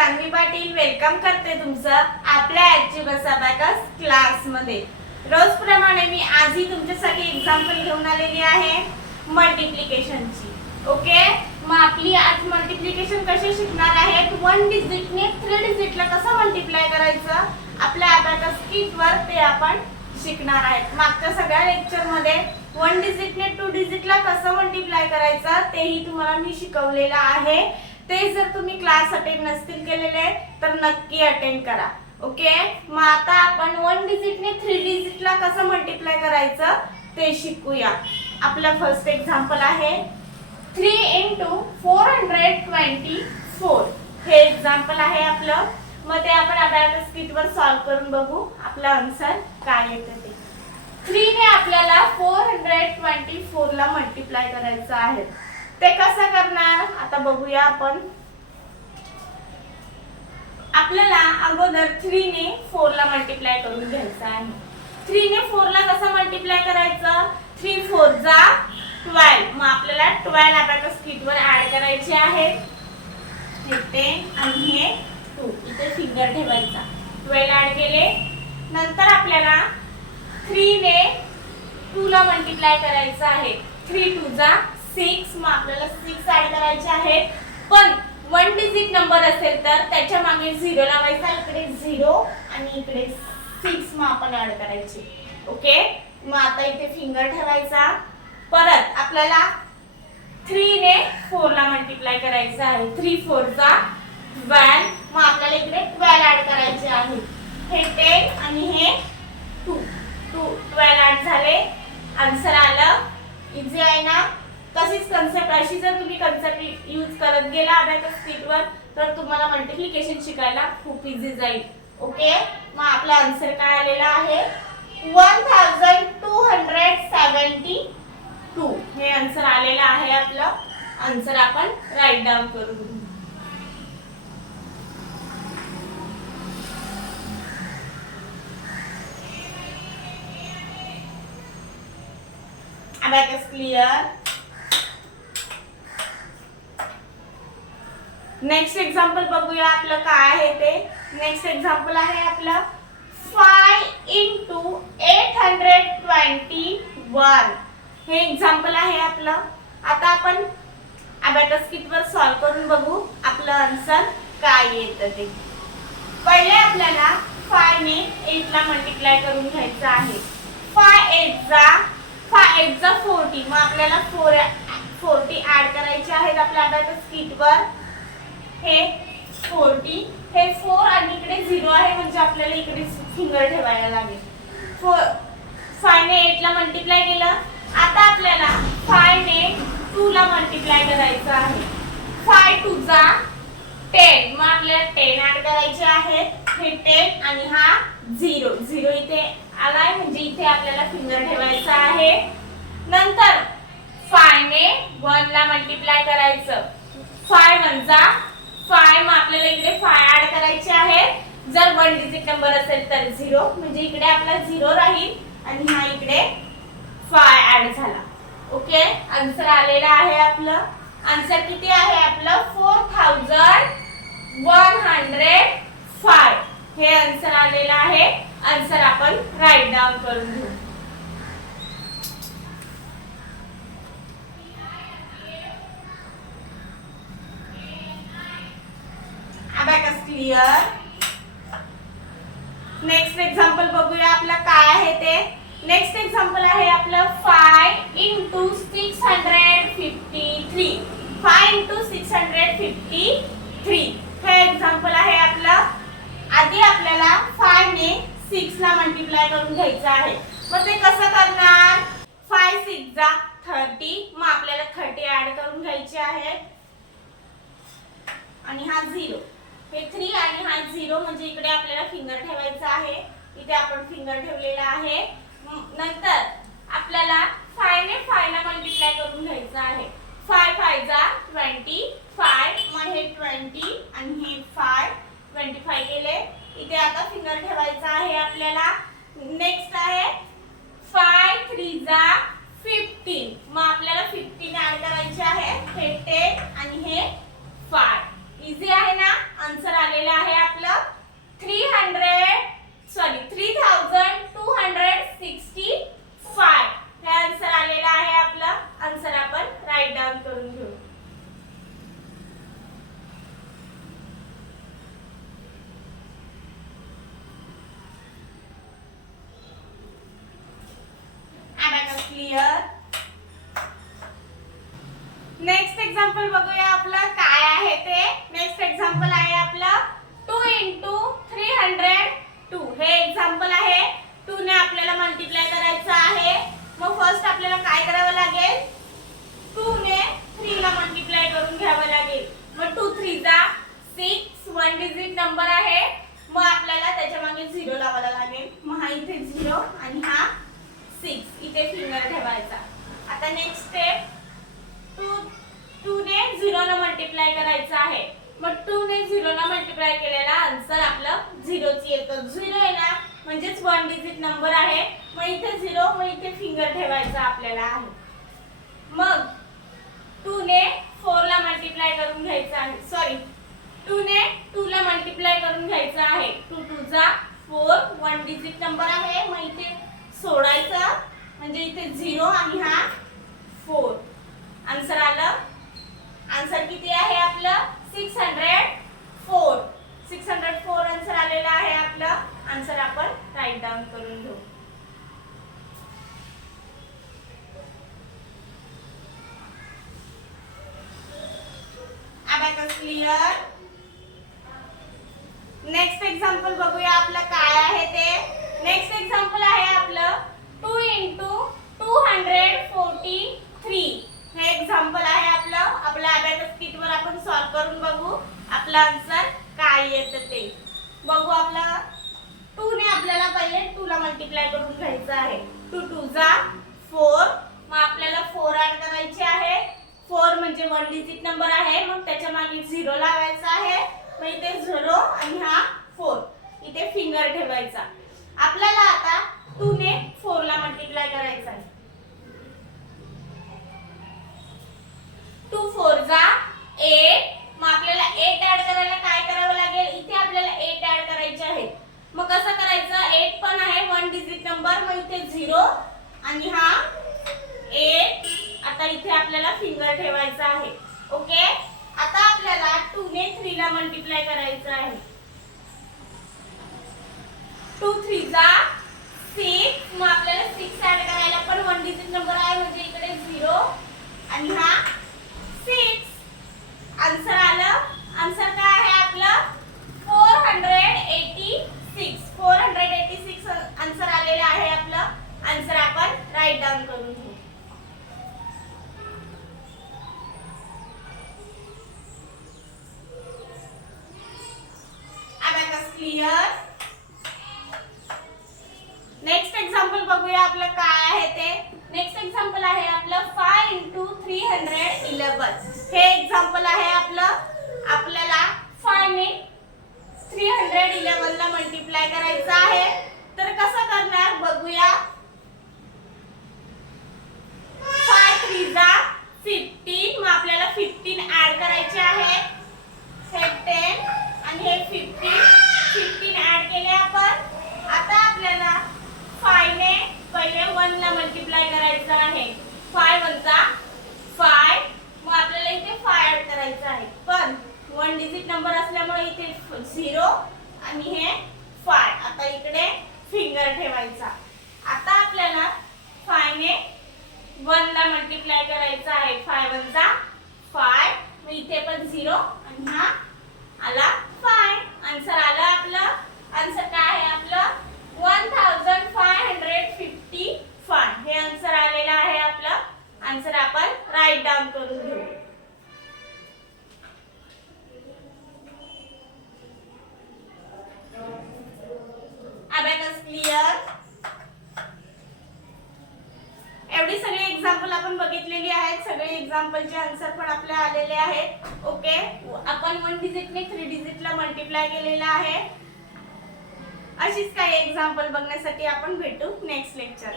Janhvi Patil welcome करते तुमचं आपल्या ॲक्टिव्ह अबॅकस क्लास मध्ये। रोज प्रमाणे मी आजही तुमच्यासाठी एक्झाम्पल घेऊन आलेली आहे मल्टिप्लिकेशनची। ओके, मग आपली आज मल्टिप्लिकेशन कशी शिकणार आहे, 1 डिजिटने 3 डिजिटला कसं मल्टिप्लाय करायचं आपल्या अबॅकस किट वर ते आपण शिकणार आहेत। मागच्या सगळ्या लेक्चर मध्ये 1 डिजिटने 2 डिजिटला कसं मल्टिप्लाय करायचं तेही तुम्हाला मी शिकवलेलं आहे। ते जर तुम्ही क्लास अटेंड नसतील केलेले तर नक्की अटेंड करा। ओके, मग आता आपण 1 डिजिटने 3 डिजिटला कसं मल्टिप्लाय करायचं ते शिकूया। आपलं फर्स्ट एक्झाम्पल आहे 3 × 424 हे एक्झाम्पल आहे आपलं। मग ते आपण अबॅकस किट वर सॉल्व करून बघू आपलं आन्सर काय येतं ते। 3 ने आपल्याला 424 ला मल्टिप्लाय करायचं आहे, ते कसं करणार आता बघूया आपण। आपल्याला अगोदर 3 ने 4 ला मल्टिप्लाय करून घ्यायचं आहे। 3 ने 4 ला कसं मल्टिप्लाय करायचं, 3 4 जा 12। मग आपल्याला 12 अबॅकस किट वर ऍड करायचे आहेत, हे 10 आणि हे 2 इथे फिंगर ठेवायचा। 12 ऍड केले, नंतर आपल्याला 3 ने 2 ला मल्टिप्लाय करायचं आहे। 3 2 जा 6। मग आपल्याला 6 ऍड करायचे आहेत, पण 1 डिजिट नंबर असेल तर त्याच्या मागे 0 लावायचा, इकडे 0 आणि इकडे 6 मग आपण ऍड करायचे। ओके, मग आता इथे फिंगर ठेवायचा। परत आपल्याला 3 ने 4 ला मल्टिप्लाय करायचं आहे। 3 4 जा 12। मग आपल्याला इकडे 12 ऍड करायचे आहे, हे 10 आणि हे 2 12 ऍड झाले, आन्सर आलं। इझी आहे ना। तशीच कन्सेप्ट अशी जर तुम्ही कन्सेप्ट यूज करत गेला अबॅकस किट वर तर तुम्हाला मल्टिप्लिकेशन शिकायला खूप इझी जाईल। ओके, मग आपला आन्सर काय आलेला आहे 1272 हे आन्सर आलेला आहे। आपलं आन्सर आपण राईट डाउन करून घेऊ। Abacus clear. नेक्स्ट एक्झाम्पल बघूया आपलं काय आहे ते। नेक्स्ट एक्झाम्पल आहे आपलं 5 × 821 हे एक्झाम्पल आहे आपलं। आता आपण अबॅकस किट वर सॉल्व करून बघू आपलं आन्सर काय येतं ते। पहिले आपल्याला 5 ने 8 ला मल्टिप्लाय करून घ्यायचं आहे। 5 8 जा 40। मग आपल्याला 40 ऍड करायचे आहेत आपल्या अबॅकस किट वर, हे 40 हे 4 आणि इकडे 0 आहे म्हणजे आपल्याला इकडे फिंगर ठेवायला लागेल। 5 ने 8 ला मल्टिप्लाय केलं, आता आपल्याला 5 ने 2 ला मल्टिप्लाय करायचं आहे। 5 2 जा 10। मग आपल्याला 10 ऍड करायचे आहेत, हे 10 आणि हा 0 इथे आलाय म्हणजे इथे आपल्याला फिंगर ठेवायचा आहे। नंतर 5 ने 1 ला मल्टिप्लाय करायचं, 5 1 जा 5। मग आपल्याला इकडे 5 ऍड करायचे आहेत, जर 1 डिजिट नंबर असेल तर 0 म्हणजे इकडे आपला 0 राहील आणि हा इकडे 5 ऍड झाला। ओके, आन्सर आलेला आहे आपलं। आन्सर किती आहे आपलं 4105 हे आन्सर आलेलं आहे। आन्सर आपण राईट डाउन करून घेऊ। Abacus clear. नेक्स्ट एक्झाम्पल बघूया आपलं काय आहे ते। नेक्स्ट एक्झाम्पल आहे आपलं 5 × 653 5 × 653 हे एक्झाम्पल आहे आपलं। आधी आपल्याला 5 ने 6 ला मल्टिप्लाय करून घ्यायचं आहे, मग ते कसं करणार 5 6 जा 30। मग आपल्याला 30 ऍड करून घ्यायचे आहे आणि हा 0 हे 3 आणि हा 0 म्हणजे इकडे आपल्याला फिंगर ठेवायचा आहे, इथे आपण फिंगर ठेवलेला आहे। नंतर आपल्याला 5 ने 5 ला मल्टिप्लाय करून घ्यायचं आहे। 5 5 जा 25। मग हे 20 आणि हे 5 25 केले, इथे आता फिंगर ठेवायचा आहे आपल्याला। नेक्स्ट आहे 5 3 जा 15। मग आपल्याला 15 ऍड करायचे आहे, हे 10 आणि हे 5। इझी आहे ना, आन्सर आले आलेलं आहे आपलं 3265. हे आन्सर आलेलं आहे आपलं. आन्सर आपण राईट डाऊन करून घेऊ. क्लिअर. नेक्स्ट एक्झाम्पल बघूया आपलं काय आहे ते. नेक्स्ट एक्झाम्पल आहे आपलं 2 × 302. हे एक्झाम्पल आहे. 2 ने आपल्याला मल्टिप्लाय करायचं आहे. मग फर्स्ट आपल्याला काय करावं लागेल, 2 ने 3 ला मल्टिप्लाय करून घ्यावं लागेल. मग 2 3 जा 6, 1 डिजिट नंबर आहे. मग आपल्याला त्याच्या मागे 0 लावायला लागेल. मग हा इथे 0 आणि हा 6 इथे फिंगर ठेवायचा. आता नेक्स्ट स्टेप 2 ने 0 ला मल्टिप्लाय करायचं आहे. मग 2 ने 0 ला मल्टिप्लाय केलेला आन्सर आपलं 0 च येतं. 0 आहे ना म्हणजेच 1 डिजिट नंबर आहे. मग इथे 0, मग इथे फिंगर ठेवायचा आपल्याला आहे. मग 2 ने 4 ला मल्टिप्लाय करून घ्यायचं आहे. सॉरी 2 ने 2 ला मल्टिप्लाय करून घ्यायचं आहे. 2 2 जा 4, 1 डिजिट नंबर आहे. मग इथे सोडायचं म्हणजे इथे 0 आणि हा 4. आन्सर आलं. आन्सर किती आहे आपलं 604. 604 आन्सर आलेलं आहे आपलं. आन्सर आपण राईट डाऊन करून घेऊ. Abacus clear. नेक्स्ट एक्झाम्पल बघूया आपलं काय आहे ते. नेक्स्ट एक्झाम्पल आहे आपलं 2 × 243. हे एक्झाम्पल आहे आपलं. आपल्या अबॅकस किट वर आपण सॉल्व करून बघू आपलं आन्सर काय येतं ते. बघू आपलं 2 ने आपल्याला पहिले 2 ला मल्टिप्लाय करून घ्यायचं आहे. 2 2 जा 4. मग आपल्याला 4 ऍड करायचे आहे. 4 म्हणजे 1 डिजिट नंबर आहे. मग त्याच्या मागे 0 लावायचा आहे. मग इथे 0 आणि हा 4 इथे फिंगर ठेवायचा. आपल्याला आता 2 ने 4 ला मल्टिप्लाय करायचं आहे. 2 4 जा 8. मग आपल्याला 8 ऍड करायला काय करावं लागेल, इथे आपल्याला 8 ऍड करायचे आहे. मग कसं करायचं, 8 पण आहे 1 डिजिट नंबर. मग इथे 0 आणि हा 8. आता इथे आपल्याला फिंगर ठेवायचा आहे. ओके. आता आपल्याला 2 ने 3 ला मल्टिप्लाय करायचं आहे. 2 3 जा 6. मग आपल्याला 6 ऍड करायला पण 1 डिजिट नंबर आहे म्हणजे इकडे 0 आणि हा 6. आन्सर आलं. आन्सर काय आहे आपलं 486. 486 आन्सर आलेलं आहे आपलं. आन्सर आपण राईट डाऊन करून घेऊ. Abacus clear. नेक्स्ट एक्झाम्पल बघूया आपलं काय आहे ते. नेक्स्ट एक्झाम्पल आहे आपलं 5 × 311. हे एक्झाम्पल आहे आपलं. आपल्याला 5 ने 311 ला मल्टिप्लाय करायचं आहे. तर कसं करणार बघूया. 5 3 जा 15. मग आपल्याला 15 ऍड करायचे आहे. हे 10 आणि हे 15 ऍड केले आपण. आता आपल्याला 5 ने पहिले 1 ला मल्टिप्लाय करायचं आहे. 5 1 जा 5. मग आपल्याला इथे 5 ऍड करायचं आहे. पण 1 डिजिट नंबर असल्यामुळे इथे 0 आणि हे 5. आता इकडे फिंगर ठेवायचा. आता आपल्याला 5 ने 1 ला मल्टिप्लाय करायचं आहे. 5 1 जा 5. मग इथे पण 0 आणि हा आला 5. आन्सर आलं आपलं. आन्सर काय आहे आपलं 1555. हे आन्सर आलेलं आहे आपलं. आन्सर आपण राईट डाऊन करून घेऊ. Abacus clear. एवढी सगळी एक्झाम्पल आपण बघितलेली आहेत. सगळे एक्झाम्पलचे आन्सर पण आपले आलेले आहेत. ओके. आपण 1 डिजिटने 3 डिजिटला मल्टिप्लाय केलेला आहे. अशीच काही एक्झाम्पल बघण्यासाठी आपण भेटू नेक्स्ट लेक्चर.